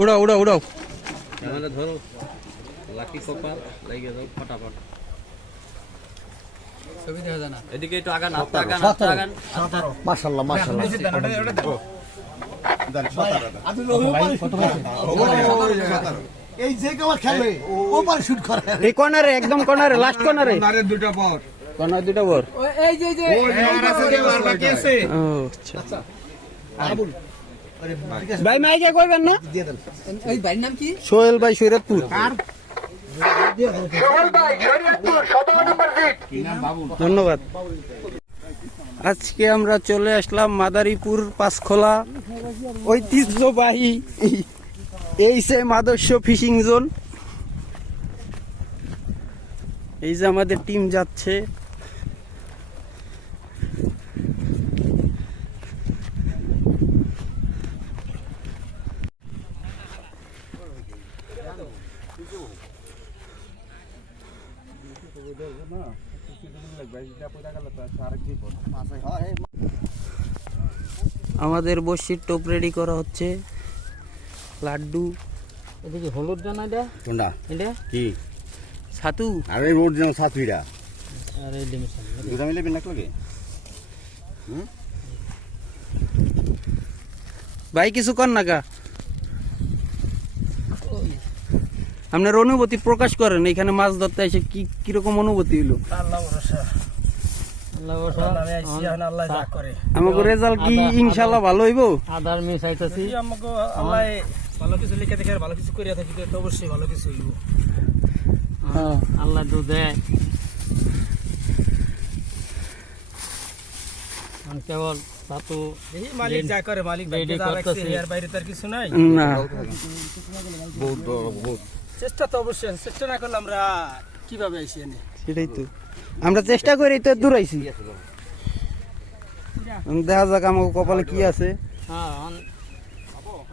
উড়াও উড়াও উড়াও। তাহলে ধরো লাকি কপাল লাগিয়ে দাও ফটাফট। ছবি দেখা যায় না। এদিকে একটু আগান, হাতটা আগান, হাতটা আগান। মাশাআল্লাহ মাশাআল্লাহ এই যে কেউ খেলে ও পারে শুট করে এই কর্নারে একদম কর্নারে লাস্ট কর্নারে কর্নারের দুটো বল। কর্নার দুটো বল। এই যে যে বাকি আছে। ও আচ্ছা ভাই মাইকে কইবেন না? দিয়ে দেন এই ভাইয়ের নাম কি? সোহেল ভাই শরীয়তপুর। ধন্যবাদ। আজকে আমরা চলে আসলাম মাদারীপুর পাঁচখোলা ঐতিহ্যবাহী এই সে মাদস্য ফিশিং জোন। এই যে আমাদের টিম যাচ্ছে। আমাদের বসির টোপ রেডি করা হচ্ছে। লাড্ডু এদিকে হলুদ জানা এটা কোনটা এটা কি ছাতু আরে রোড যেন সাতবিরা আর এই ডিমিশন দুটা মিলে বিনা লাগে ভাই কিছু কর না কা, আপনার অনুভূতি প্রকাশ করেন। এখানে মাছ ধরতে এসে কি কিরকম অনুভূতি হলো? আল্লাহ ভরসা আমি আইছি এখন আল্লাহ যা করে আমাকে রেজাল্ট কি ইনশাআল্লাহ ভালো হইব? আদার মিস আইতাছি আমাকে আল্লাহ ভালো কিছু লিখে দেখে ভালো কিছু করিয়া থাকি তো অবশ্যই ভালো কিছু হইব। হ্যাঁ আল্লাহ তো দেয় কেবল সাতু মালিক যা করে মালিক যা রাখছে এর বাইরে তার কিছু নাই না। বহুত চেষ্টা তো অবশ্যই, চেষ্টা না করলে আমরা কিভাবে আইছি এনে? সেটাই তো আমরা চেষ্টা করি তো দূরাইছি। দেখা যাক আমার কপালে কি আছে। হ্যাঁ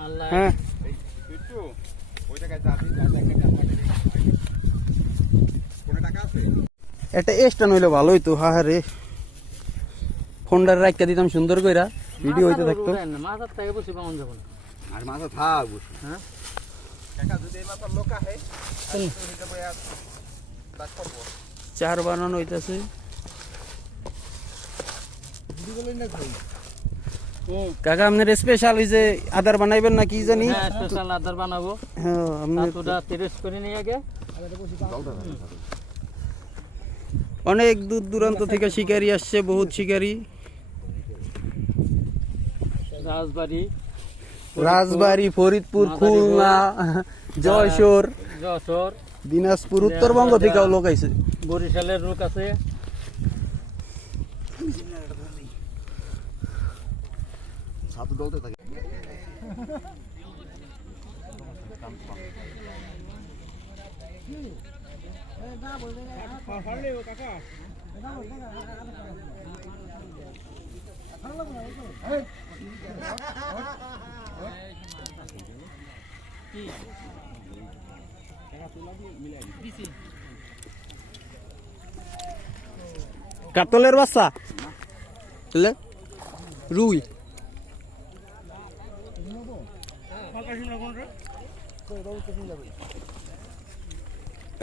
আল্লাহ হ্যাঁ একটা এক্সট্রা নইলে ভালো হইতো। হ্যাঁ রে ফোনটা রাখতে দিতাম সুন্দর কইরা, ভিডিও হইতে থাকতো। মাথার থেকে বসে পাওয়া যাবে না। আর মাথা থাক হ্যাঁ চার বানানো হইতাছে। কাকা আপনার স্পেশাল ওই যে আদার বানাইবেন না কি জানি? হ্যাঁ স্পেশাল আদার বানাবো। হ্যাঁ আপনি সাতুটা টেস্ট করে নিই আগে। অনেক দূর দূরান্ত থেকে শিকারি আসছে, বহুত শিকারি। রাজবাড়ী, ফরিদপুর, খুলনা, যশোর, দিনাজপুর, উত্তরবঙ্গ থেকেও লোক আইছে। বরিশালের লোক আছে। সাথে দৌড়তে থাকে কাতলের বাচ্চা রুই।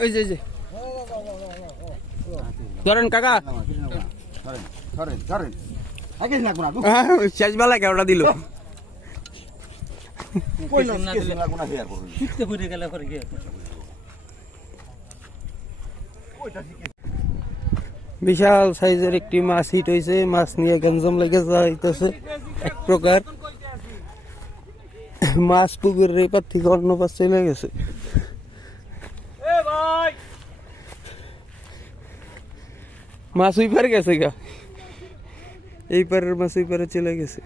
এই যে ধরেন কাকা, ধরেন ধরেন আগে না কোনা শেষ বেলা কেওটা দিল। কই না কেস না কোনা হেয়ার করুন শিখতে ফুটে গেলে করে কি বিশাল সাইজের একটি মাছ হিট হয়েছে। মাছ নিয়ে গঞ্জাম লেগে যাইতেছে এক প্রকার। মাছ পুকুরের এই পার থেকে অন্য পাশ চলে গেছে। মাছ ওই পারে গেছে গা, এই পারের মাছ ওই পারে চলে গেছে।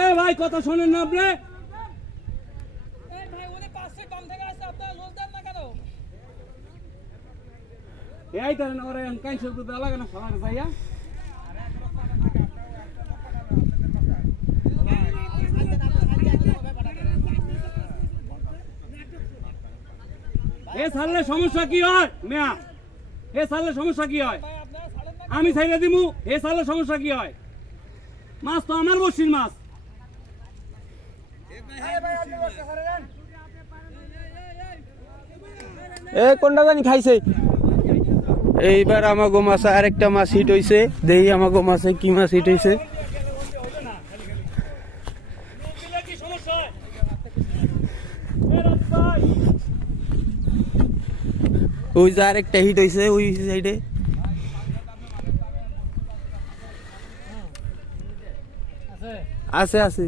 এ ভাই কথা শোনেন না আপনি? এই ধরেন ওরা কাই শব্দ দেওয়া লাগে না সবার ভাইয়া। এ ছাড়লে সমস্যা কি হয় মিয়া? এ ছাড়লে সমস্যা কি হয়? আমি ছাইড়া দিমু। এ ছাড়লে সমস্যা কি হয়? মাছ তো আমার বসির মাছ। এ কোনটা জানি খাইছে। এইবার আমাগো মাছে আরেকটা মাছ হিট হইছে, দেই আমাগো মাছে কি মাছ হিট হইছে। ওই যে আরেকটা হিট হইছে ওই সাইডে। আছে আছে,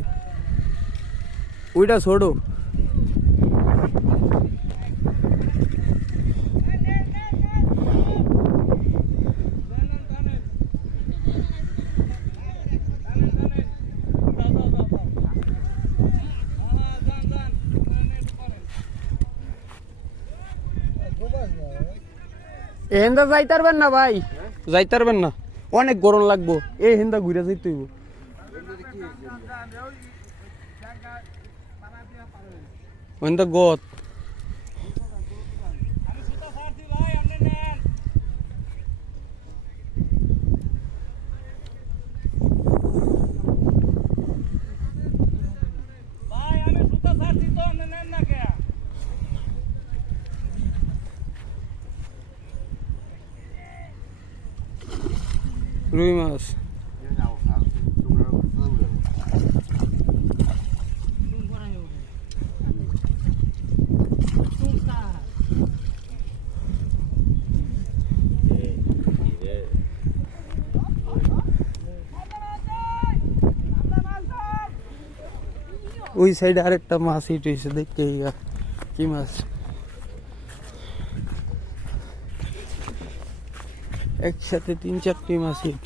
ওইটা ছোড়ো। এ হেন্দা যাইতারবেন না ভাই, যাইতারবেন না, অনেক গরম লাগবো। এই হেন্দা ঘুরে যাইতে হইব। হেন্দা গত রুই মাছ। ওই সাইডে আরেকটা মাছ হিট হয়েছে, দেখতে কি মাছ। একসাথে 3-4টি মাছ হিট।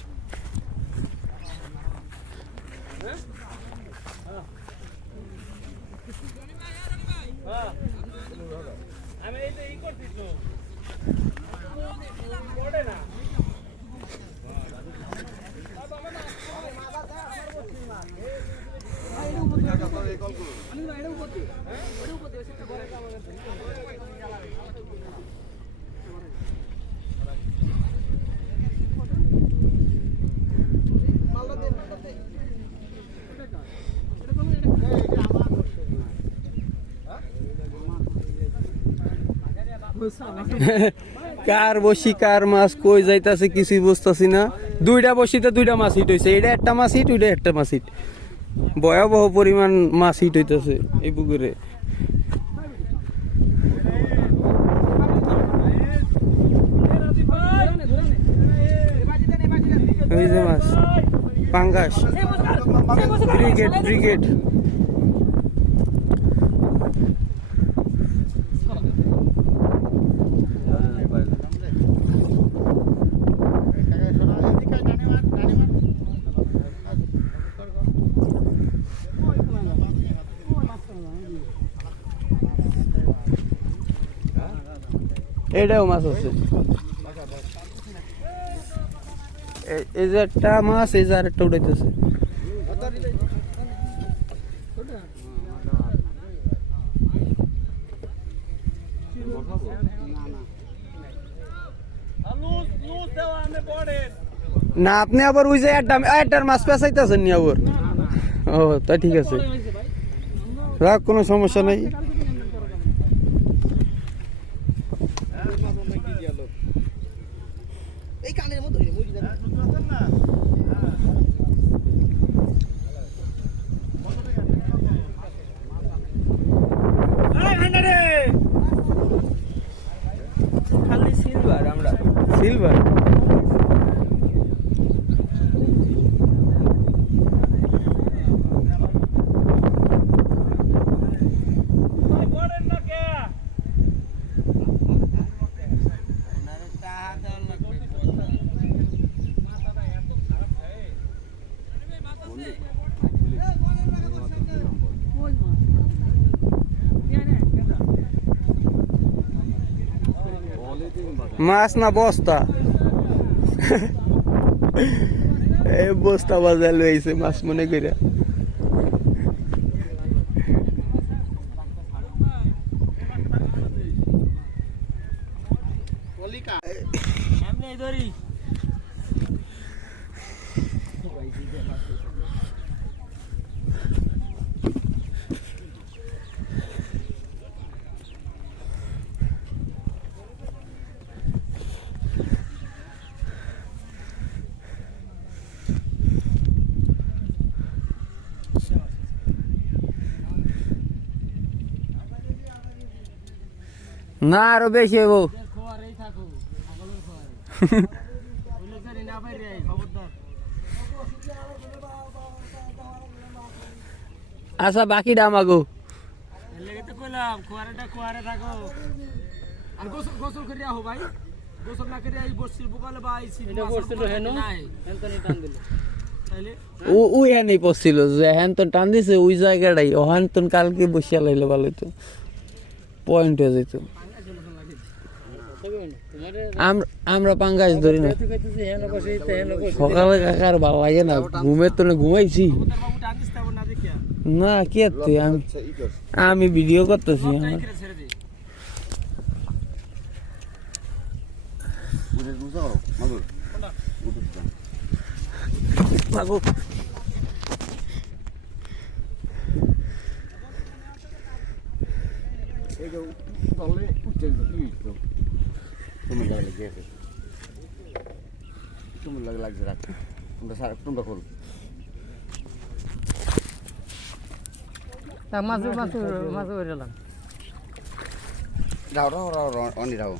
কার বসি কার মাছ কই যাইতাছে কিছুই বুঝতাছি না। দুইটা বসিতে দুইটা মাছ হিট হইছে, এটা একটা মাছ হিট, ওইটা একটা মাছ হিট। ভয়াবহ পরিমাণ মাছ হিট হইতাছে এই পুকুরে। ওই যে মাছ পাঙ্গাস, ব্রিগেড ব্রিগেড। এটাও মাছ আছে, এই যে একটা মাছ, এই যে আরেকটা উঠাইতেছে। না আপনি আবার ওই যে একটার মাছ পেঁচাইতেছেন নি আবার? ও তা ঠিক আছে, রাখ, কোনো সমস্যা নেই। সিলভার, আমরা সিলভার। মাছ না বস্তা, এই বস্তা বাজার লইছে মাছ মনে করে। না আরো বেশি হবো খোয়ারেই থাকো আগলের খোয়ারে বলে জানি না বাইরে খবরদার আচ্ছা বাকিটা আমাগো লেগে তো কইলাম খোয়ারে থাকো আর গোসল করিয়া হো ভাই গোসল না করিয়া এই বসির বুকালে ভাই এটা বসছিল হেনো এনতনি টান দিল তাইলে ওই হ্যাঁ পড়ছিল যে হ্যান তো টান দিছে ওই জায়গাটাই ওহান তো কালকে বসিয়া লাইলে ভালো হতো পয়েন্ট হয়ে যেত আমরা পাঙ্গাস ধরি না সকালে কাকার ভালো লাগে না ঘুমের তো না ঘুমাইছি বাবু টান দিস তাবো না দেখিয়া না কি এতে আমি ভিডিও করতেছি আমার ছেড়ে দে লাগো মাছ মাছ মাছ ধরে এলাম রাও অনি রাও